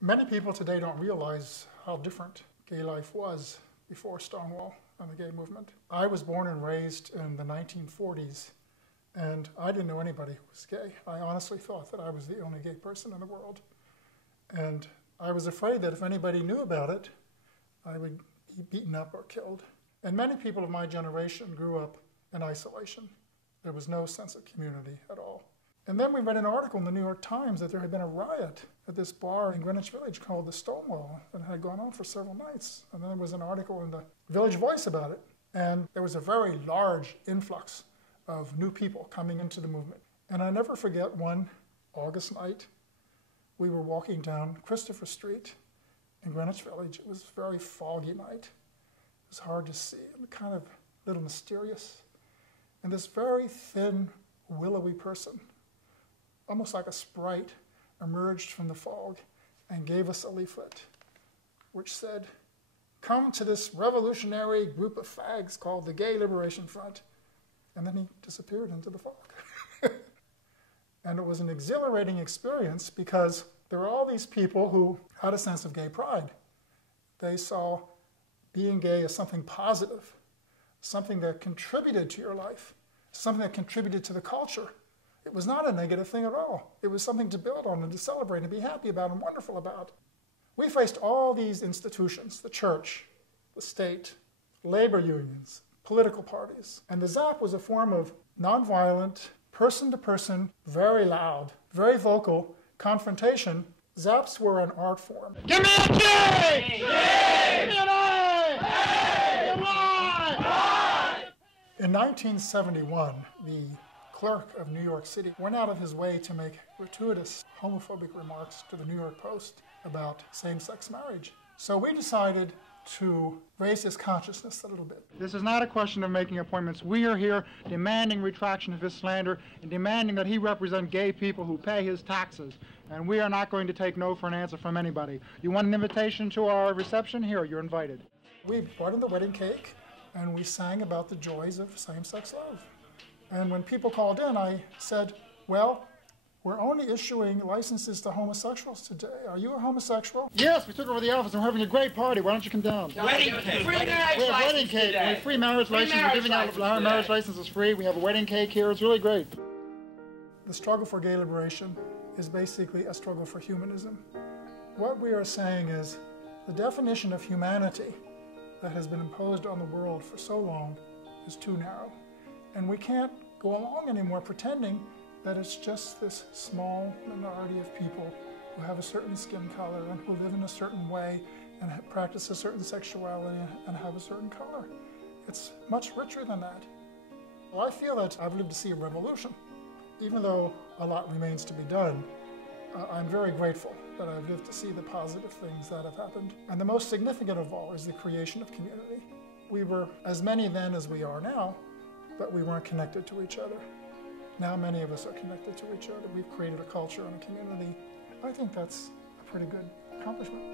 Many people today don't realize how different gay life was before Stonewall and the gay movement. I was born and raised in the 1940s, and I didn't know anybody who was gay. I honestly thought that I was the only gay person in the world. And I was afraid that if anybody knew about it, I would be beaten up or killed. And many people of my generation grew up in isolation. There was no sense of community at all. And then we read an article in the New York Times that there had been a riot at this bar in Greenwich Village called the Stonewall, and had gone on for several nights. And then there was an article in the Village Voice about it. And there was a very large influx of new people coming into the movement. And I never forget one August night, we were walking down Christopher Street in Greenwich Village. It was a very foggy night. It was hard to see, and kind of a little mysterious. And this very thin, willowy person, almost like a sprite, emerged from the fog and gave us a leaflet which said, "Come to this revolutionary group of fags called the Gay Liberation Front." And then he disappeared into the fog. And it was an exhilarating experience because there were all these people who had a sense of gay pride. They saw being gay as something positive, something that contributed to your life, something that contributed to the culture. It was not a negative thing at all. It was something to build on and to celebrate and be happy about and wonderful about. We faced all these institutions, the church, the state, labor unions, political parties. And the ZAP was a form of nonviolent, person-to-person, very loud, very vocal confrontation. ZAPs were an art form. Give me a J! J! Give me an I! A! Give me an I! In 1971, the clerk of New York City went out of his way to make gratuitous homophobic remarks to the New York Post about same-sex marriage. So we decided to raise his consciousness a little bit. This is not a question of making appointments. We are here demanding retraction of his slander and demanding that he represent gay people who pay his taxes. And we are not going to take no for an answer from anybody. You want an invitation to our reception? Here, you're invited. We brought in the wedding cake and we sang about the joys of same-sex love. And when people called in, I said, well, we're only issuing licenses to homosexuals today. Are you a homosexual? Yes, we took over the office and we're having a great party. Why don't you come down? Wedding cake. Free marriage We have license wedding cake. today. We have free marriage license. We're giving out marriage licenses free. We have a wedding cake here. It's really great. The struggle for gay liberation is basically a struggle for humanism. What we are saying is the definition of humanity that has been imposed on the world for so long is too narrow. And we can't go along anymore pretending that it's just this small minority of people who have a certain skin color and who live in a certain way and practice a certain sexuality and have a certain color. It's much richer than that. Well, I feel that I've lived to see a revolution. Even though a lot remains to be done, I'm very grateful that I've lived to see the positive things that have happened. And the most significant of all is the creation of community. We were as many then as we are now, but we weren't connected to each other. Now many of us are connected to each other. We've created a culture and a community. I think that's a pretty good accomplishment.